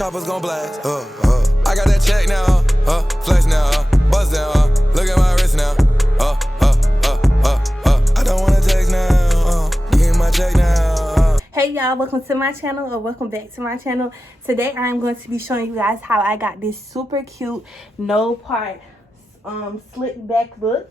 choppers gon' blast. I got that check now, flex now, buzz down, look at my wrist now. I don't wanna text now, give me my check now. Hey y'all, welcome to my channel, or welcome back to my channel. Today I am going to be showing you guys how I got this super cute no part slick back look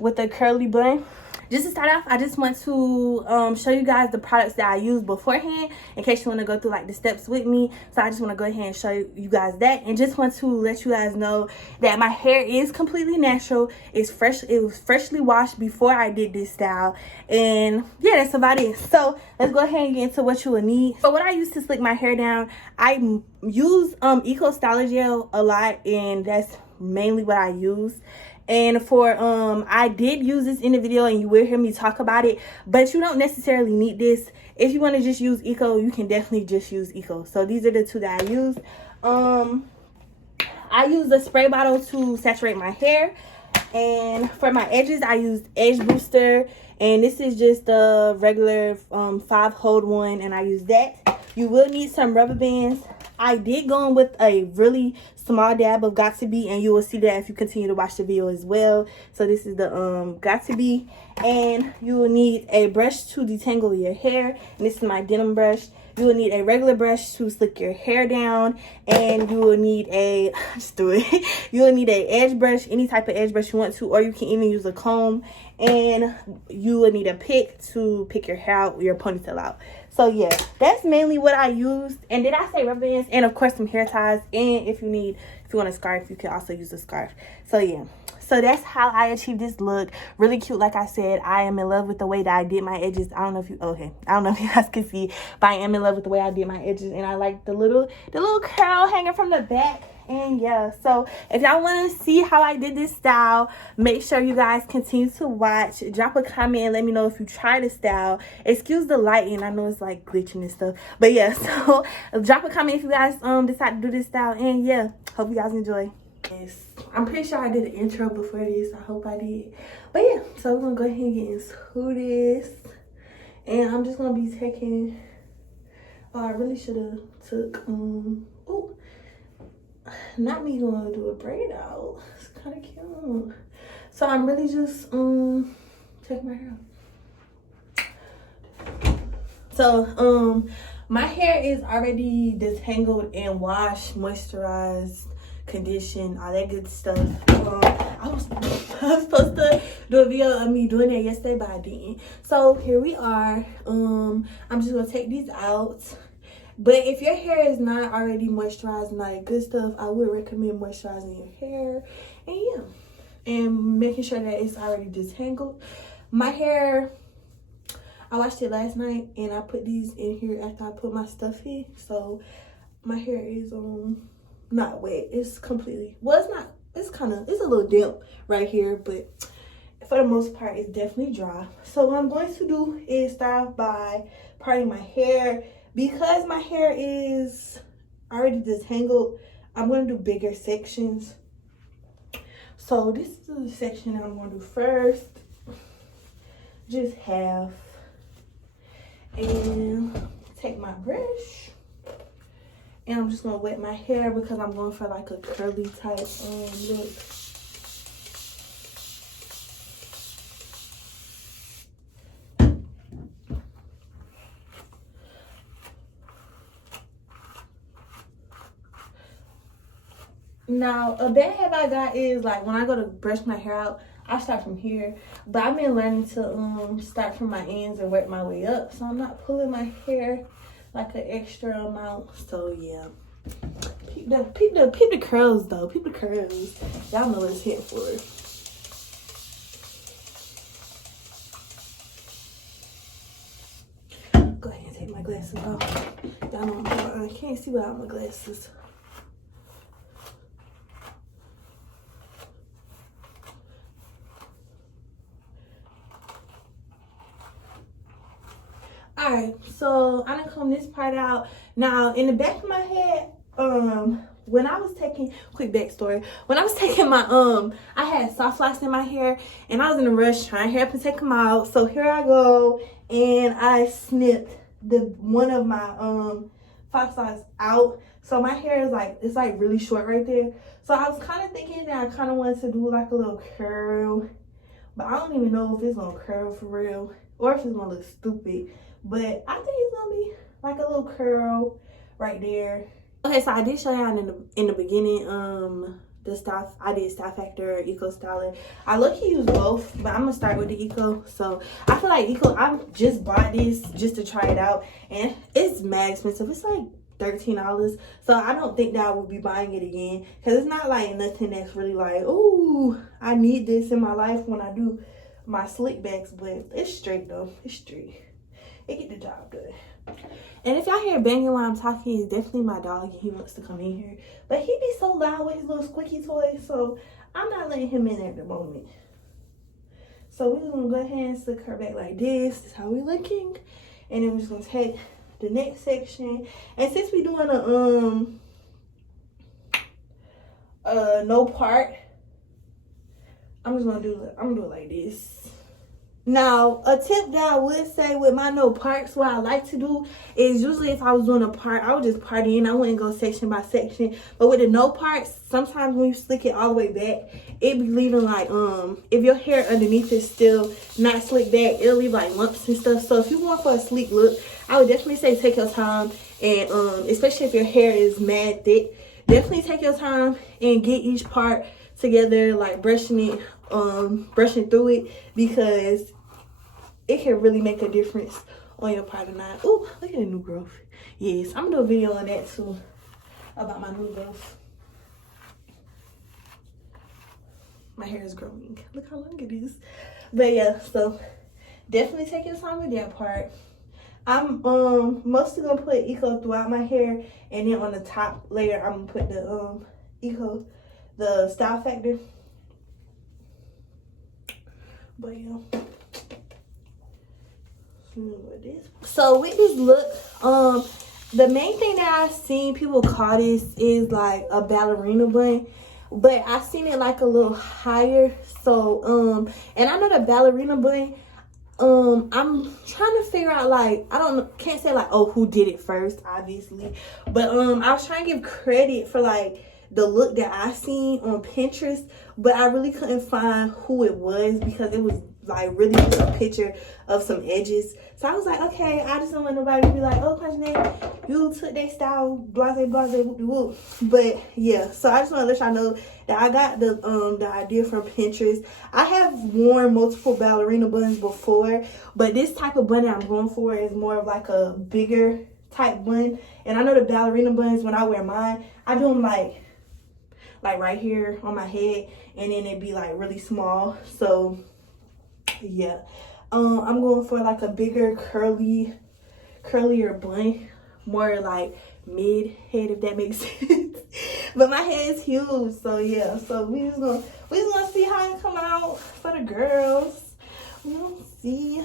with a curly bun. Just to start off, I just want to show you guys the products that I used beforehand in case you want to go through like the steps with me. So I just want to go ahead and show you guys that, and just want to let you guys know that my hair is completely natural. It's fresh. It was freshly washed before I did this style, and yeah, that's about it. So let's go ahead and get into what you will need. So what I use to slick my hair down, I use Eco Styler Gel a lot, and that's mainly what I use. And for I did use this in the video, and you will hear me talk about it, but you don't necessarily need this. If you want to just use Eco, you can definitely just use Eco. So these are the two that I use. I use the spray bottle to saturate my hair, and for my edges I used Edge Booster, and this is just a regular 5-hold one, and I use that. You will need some rubber bands. I did go in with a really small dab of Got To Be, and you will see that if you continue to watch the video as well. So this is the Got To Be, and you will need a brush to detangle your hair, and this is my denim brush. You will need a regular brush to slick your hair down, and you will need a you will need a edge brush, any type of edge brush you want to, or you can even use a comb, and you will need a pick to pick your hair out, your ponytail out. So yeah, that's mainly what I used. And did I say rubber bands? And of course some hair ties, and if you want a scarf, you can also use a scarf. So yeah, so that's how I achieved this look. Really cute. Like I said, I am in love with the way that I did my edges. I don't know if you guys can see, but I am in love with the way I did my edges, and I like the little curl hanging from the back. And yeah, so if y'all want to see how I did this style, make sure you guys continue to watch. Drop a comment and let me know if you try the style. Excuse the lighting, I know it's like glitching and stuff, but yeah, so drop a comment if you guys decide to do this style. And yeah, hope you guys enjoy. Yes, I'm pretty sure I did an intro before this. I hope I did. But yeah, so we're gonna go ahead and get into this, and I'm just gonna be taking I really should have took not me gonna do a braid out. It's kind of cute. So I'm really just taking my hair out. So my hair is already detangled and washed, moisturized, conditioned, all that good stuff. I was supposed to do a video of me doing that yesterday, but I didn't. So here we are. I'm just gonna take these out. But if your hair is not already moisturized and all that good stuff, I would recommend moisturizing your hair. And yeah, and making sure that it's already detangled. My hair, I washed it last night, and I put these in here after I put my stuff in. So my hair is not wet. It's completely, well, it's not, it's a little damp right here, but for the most part it's definitely dry. So what I'm going to do is start off by parting my hair. Because my hair is already detangled, I'm going to do bigger sections. So this is the section that I'm going to do first. Just half. And take my brush. And I'm just going to wet my hair because I'm going for like a curly type look. Now, a bad habit I got is like when I go to brush my hair out, I start from here. But I've been learning to start from my ends and work my way up, so I'm not pulling my hair like an extra amount. So yeah, peep the curls though. Peep the curls. Y'all know what it's here for. Go ahead and take my glasses off. Y'all know I can't see without my glasses. Alright, so I done comb this part out. Now in the back of my head, when I was taking, quick backstory, when I was taking my I had soft locks in my hair, and I was in a rush trying to hurry up and take them out. So here I go, and I snipped one of my fox locks out So my hair is like, it's like really short right there. So I was kind of thinking that I kind of wanted to do like a little curl, but I don't even know if it's gonna curl for real or if it's gonna look stupid. But I think it's gonna be like a little curl right there. Okay, so I did show y'all in the beginning the style. I did Style Factor, Eco Styler. I low-key use both, but I'm gonna start with the Eco. So I feel like Eco, I just bought this just to try it out, and it's mad expensive. It's like $13. So I don't think that I will be buying it again, because it's not like nothing that's really like, oh, I need this in my life when I do my slick backs. But it's straight though. It's straight. It get the job done. And if y'all hear banging while I'm talking, it's definitely my dog and he wants to come in here. But he be so loud with his little squeaky toy, so I'm not letting him in at the moment. So we're gonna go ahead and slick her back like this. This is how we looking. And then we're just gonna take the next section. And since we're doing a no part, I'm gonna do it like this. Now, a tip that I would say with my no parts, what I like to do is usually if I was doing a part, I would just party in. I wouldn't go section by section. But with the no parts, sometimes when you slick it all the way back, it be leaving like, if your hair underneath is still not slicked back, it'll leave like lumps and stuff. So if you want for a sleek look, I would definitely say take your time. And especially if your hair is mad thick, definitely take your time and get each part together, like brushing through it, because it can really make a difference on your part or not. Ooh, look at the new growth. Yes, I'm gonna do a video on that too, about my new growth. My hair is growing. Look how long it is. But yeah, so definitely take your time with that part. I'm mostly gonna put Eco throughout my hair, and then on the top layer I'm gonna put the Eco, the Style Factor. But yeah. So with this look, the main thing that I've seen people call this is like a ballerina bun, but I've seen it like a little higher. So and I know the ballerina bun, I'm trying to figure out, like, can't say like, oh, who did it first, obviously, but I was trying to give credit for like the look that I seen on Pinterest, but I really couldn't find who it was because it was like really just a picture of some edges. So I was like, okay, I just don't want nobody to be like, oh, Quanjenae, you took that style, blase, whoop de whoop. But yeah, so I just want to let y'all know that I got the idea from Pinterest. I have worn multiple ballerina buns before, but this type of bun that I'm going for is more of like a bigger type bun. And I know the ballerina buns, when I wear mine, I do them like right here on my head, and then it'd be like really small. So yeah, I'm going for like a bigger curlier bun, more like mid head, if that makes sense. But my head is huge, so yeah. So we just gonna see how it come out for the girls. We gonna see.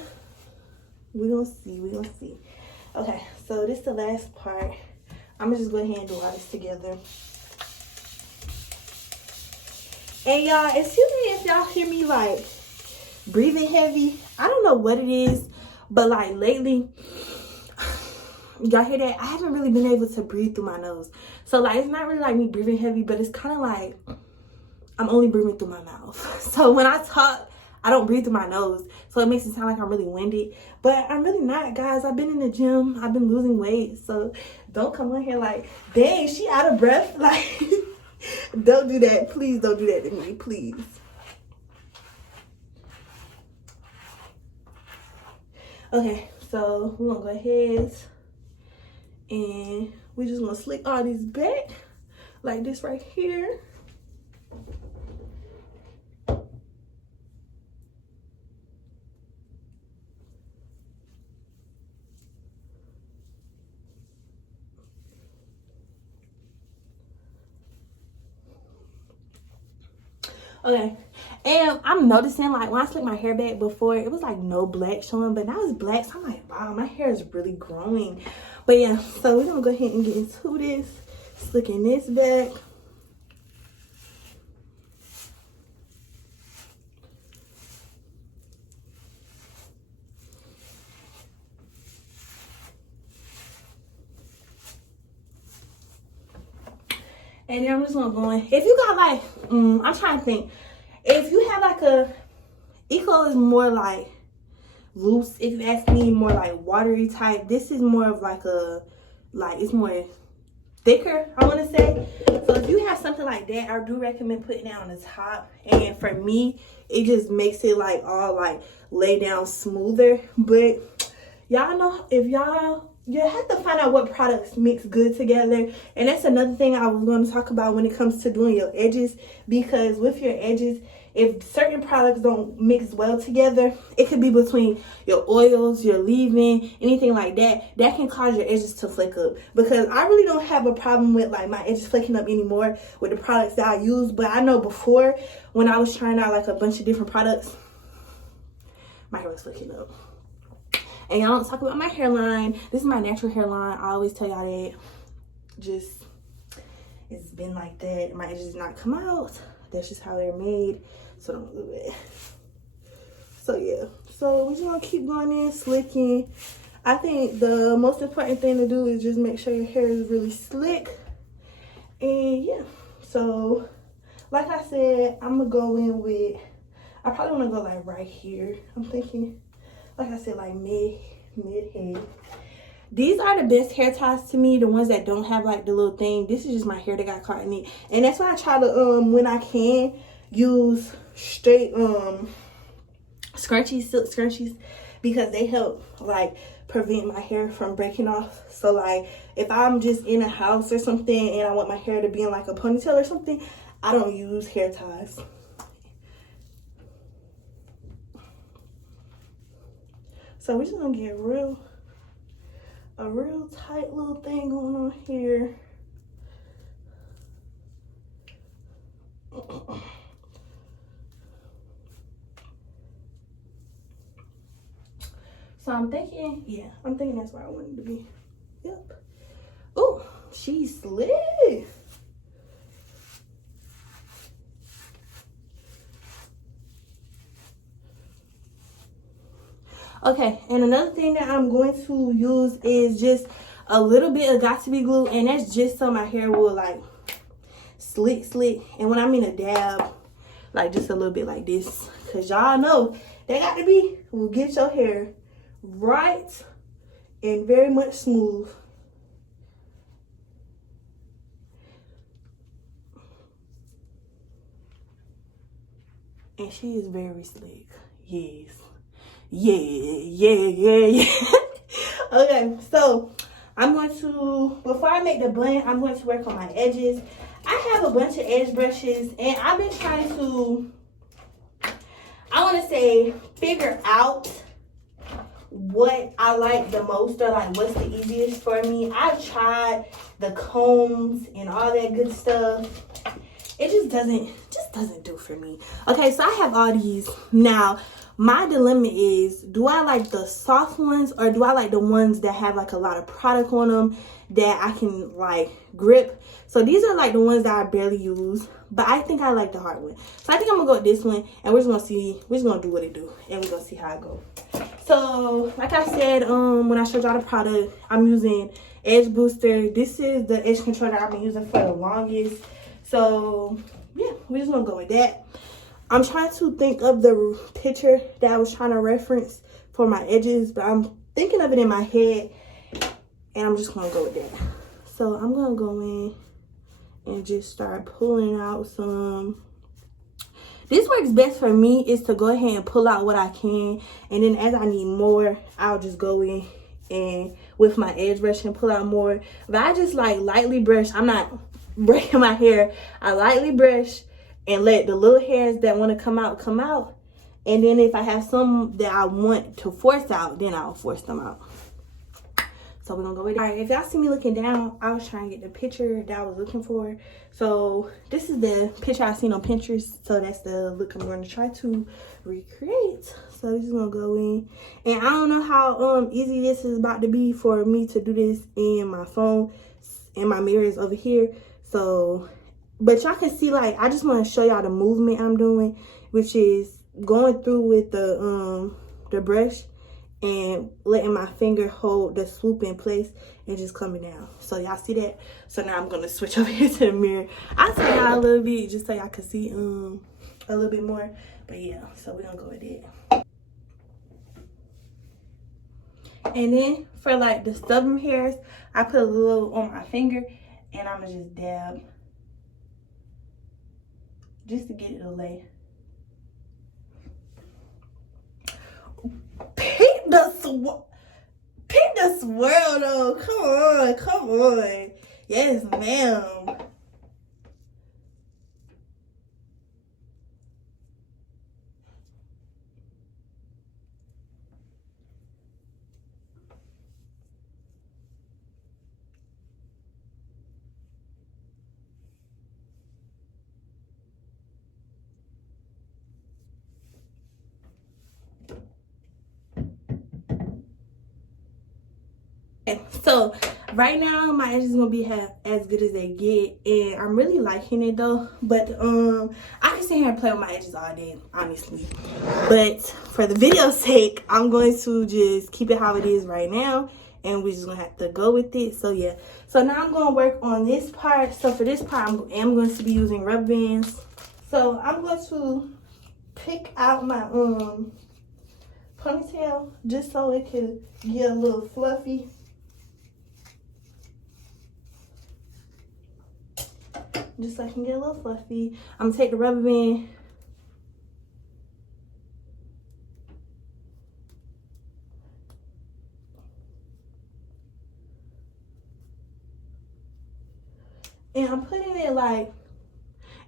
Okay, so this is the last part. I'm gonna just go ahead and do all this together. And y'all, excuse me if y'all hear me like breathing heavy. I don't know what it is, but like lately, y'all hear that? I haven't really been able to breathe through my nose. So like, it's not really like me breathing heavy, but it's kind of like I'm only breathing through my mouth. So when I talk, I don't breathe through my nose. So it makes it sound like I'm really winded, but I'm really not, guys. I've been in the gym. I've been losing weight. So don't come on here like, dang, she out of breath. Like, don't do that. Please don't do that to me, please. Okay, so we're gonna go ahead and we're just gonna slick all these back like this right here. Okay, and I'm noticing like when I slicked my hair back before, it was like no black showing, but now it's black. So I'm like, wow, my hair is really growing. But yeah, so we're gonna go ahead and get into this, slicking this back. And then I'm just gonna go in. If you got like, I'm trying to think. If you have like a, Eco is more like loose. If you ask me, more like watery type. This is more of like a, like it's more thicker, I want to say. So if you have something like that, I do recommend putting it on the top. And for me, it just makes it like all like lay down smoother. But y'all know, if you have to find out what products mix good together. And that's another thing I was going to talk about when it comes to doing your edges, because with your edges, if certain products don't mix well together, it could be between your oils, your leave-in, anything like that. That can cause your edges to flake up. Because I really don't have a problem with like my edges flaking up anymore with the products that I use. But I know before, when I was trying out like a bunch of different products, my hair was flaking up. And y'all don't talk about my hairline. This is my natural hairline. I always tell y'all that. Just, it's been like that. My edges did not come out. That's just how they're made. So don't do it. So yeah. So we're just gonna keep going in, slicking. I think the most important thing to do is just make sure your hair is really slick. And yeah. So like I said, I'm gonna go in with, I probably wanna go like right here. I'm thinking, like I said, like mid head. These are the best hair ties to me, the ones that don't have like the little thing. This is just my hair that got caught in it. And that's why I try to, when I can, use straight scrunchies, silk scrunchies, because they help like prevent my hair from breaking off. So like if I'm just in a house or something and I want my hair to be in like a ponytail or something, I don't use hair ties. So we're just gonna get a real tight little thing going on here. So I'm thinking, yeah, I'm thinking that's where I want it to be. Yep. Oh, she's slick. Okay, and another thing that I'm going to use is just a little bit of got-to-be glue, and that's just so my hair will like slick. And when I mean a dab, like just a little bit like this, because y'all know that got-to-be will get your hair right and very much smooth. And she is very slick. Yes. Yeah. Okay, so I'm going to, before I make the blend, I'm going to work on my edges. I have a bunch of edge brushes, and I've been trying to, I want to say, figure out what I like the most, or like what's the easiest for me. I've tried the combs and all that good stuff. It just doesn't do for me. Okay, so I have all these. Now, my dilemma is, do I like the soft ones, or do I like the ones that have like a lot of product on them that I can like grip? So these are like the ones that I barely use, but I think I like the hard one. So I think I'm gonna go with this one, and we're just gonna do what it do, and we're gonna see how it goes. So like I said, when I showed y'all the product, I'm using Edge Booster. This is the edge controller I've been using for the longest. So yeah, we're just gonna go with that. I'm trying to think of the picture that I was trying to reference for my edges, but I'm thinking of it in my head, and I'm just gonna go with that. So I'm gonna go in and just start pulling out some. This works best for me, is to go ahead and pull out what I can, and then as I need more, I'll just go in and with my edge brush and pull out more. But I just like lightly brush. I'm not breaking my hair. I lightly brush and let the little hairs that want to come out. And then if I have some that I want to force out, then I'll force them out. So we're gonna go with it. All right, if y'all see me looking down, I was trying to get the picture that I was looking for. So this is the picture I seen on Pinterest. So that's the look I'm going to try to recreate. So this is gonna go in. And I don't know how easy this is about to be for me to do this in my phone, and my mirror is over here. So, but y'all can see, like, I just want to show y'all the movement I'm doing, which is going through with the brush and letting my finger hold the swoop in place and just coming down. So y'all see that? So now I'm gonna switch over here to the mirror. I'll tell y'all a little bit just so y'all can see a little bit more. But yeah, so we're gonna go with it. And then for like the stubborn hairs, I put a little on my finger and I'm gonna just dab just to get it to lay. Peep the swirl though. Come on. Yes, ma'am. So right now my edges gonna be as good as they get, and I'm really liking it though. But I can sit here and play with my edges all day, honestly. But for the video's sake, I'm going to just keep it how it is right now, and we're just gonna have to go with it. So yeah. So now I'm gonna work on this part. So for this part, I am going to be using rubber bands. So I'm going to pick out my ponytail just so it can get a little fluffy. Just so I can get a little fluffy. I'm gonna take the rubber band. And I'm putting it like,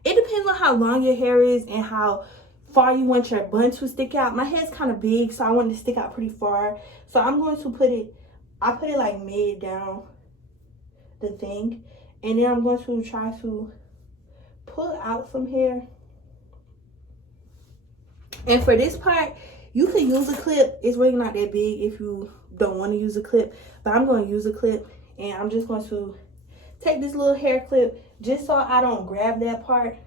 it depends on how long your hair is and how far you want your bun to stick out. My hair's kind of big, so I want it to stick out pretty far. So I'm going to put it, I put it like mid down the thing. And then I'm going to try to pull out some hair. And for this part, you could use a clip. It's really not that big if you don't want to use a clip. But I'm going to use a clip. And I'm just going to take this little hair clip just so I don't grab that part.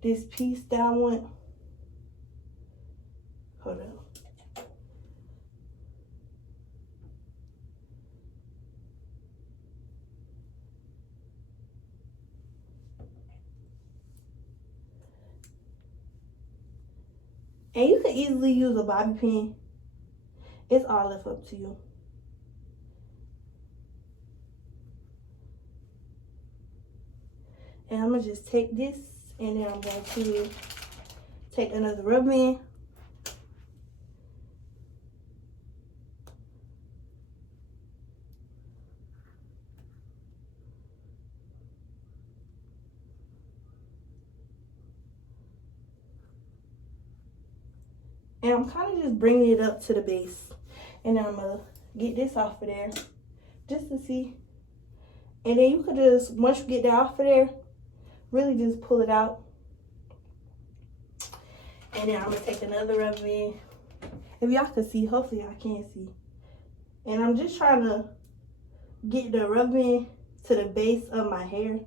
This piece that I want. Hold on. And you can easily use a bobby pin. It's all left up to you. And I'm going to just take this, and then I'm going to take another rubber band. And I'm kind of just bringing it up to the base. And then I'm going to get this off of there just to see. And then you could just, once you get that off of there, really just pull it out. And then I'm going to take another rubber band. If y'all can see, hopefully y'all can see. And I'm just trying to get the rubber band to the base of my hair.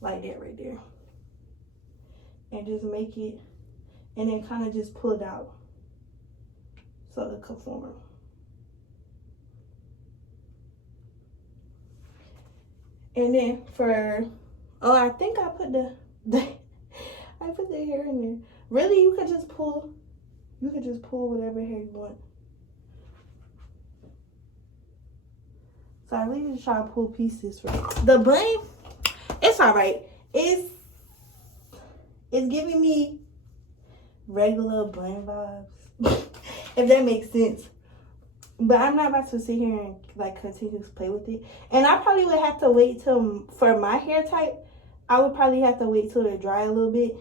Like that right there. And just make it, and then kind of just pull it out so it can form. And then for, oh, I think I put I put the hair in there. Really, you could just pull whatever hair you want. So I really just try to pull pieces from the bun. It's all right. It's giving me regular bun vibes, if that makes sense. But I'm not about to sit here and like continue to play with it. And I probably would have to wait till, for my hair type, I would probably have to wait till it dry a little bit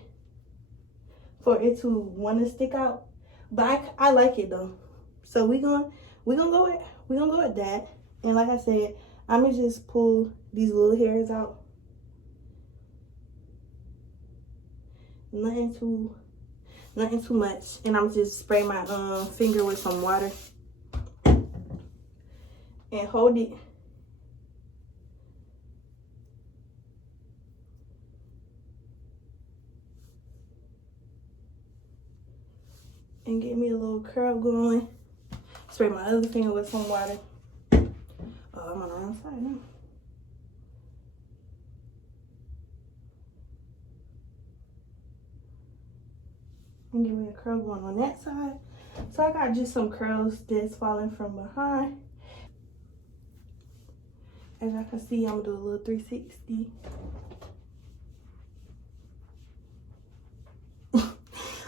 for it to want to stick out. But I like it though. So we're gonna go with that. And like I said, I'm gonna just pull these little hairs out. Nothing too much. And I'm just spray my finger with some water and hold it. and get me a little curl going. Spray my other finger with some water. Oh, I'm on the wrong side now. And give me a curl going on that side. So I got just some curls that's falling from behind. As I can see, I'm gonna do a little 360.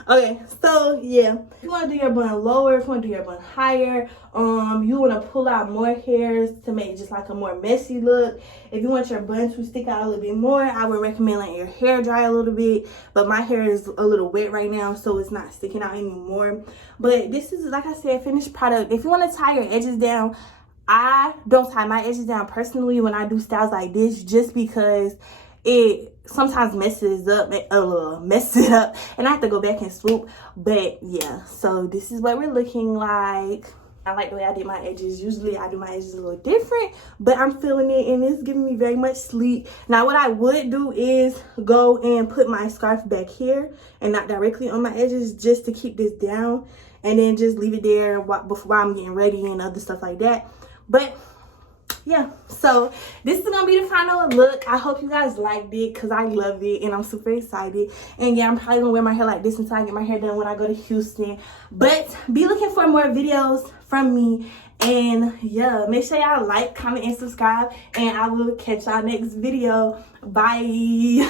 Okay, so yeah, if you want to do your bun lower, if you want to do your bun higher, you want to pull out more hairs to make just like a more messy look. If you want your bun to stick out a little bit more, I would recommend letting your hair dry a little bit, but my hair is a little wet right now, so it's not sticking out anymore. But this is, like I said, finished product. If you want to tie your edges down, I don't tie my edges down personally when I do styles like this, just because it sometimes messes it up, and I have to go back and swoop. But yeah, so this is what we're looking like. I like the way I did my edges. Usually I do my edges a little different, but I'm feeling it and it's giving me very much sleek. Now what I would do is go and put my scarf back here and not directly on my edges, just to keep this down, and then just leave it there while I'm getting ready and other stuff like that. But yeah, so this is gonna be the final look. I hope you guys liked it, because I love it and I'm super excited. And yeah, I'm probably gonna wear my hair like this until I get my hair done when I go to Houston. But be looking for more videos from me, and yeah, make sure y'all like, comment, and subscribe, and I will catch y'all next video. Bye.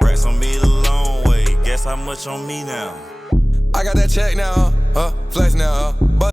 Racks on me the long way. Guess how much on me now? I got that check now, flex now,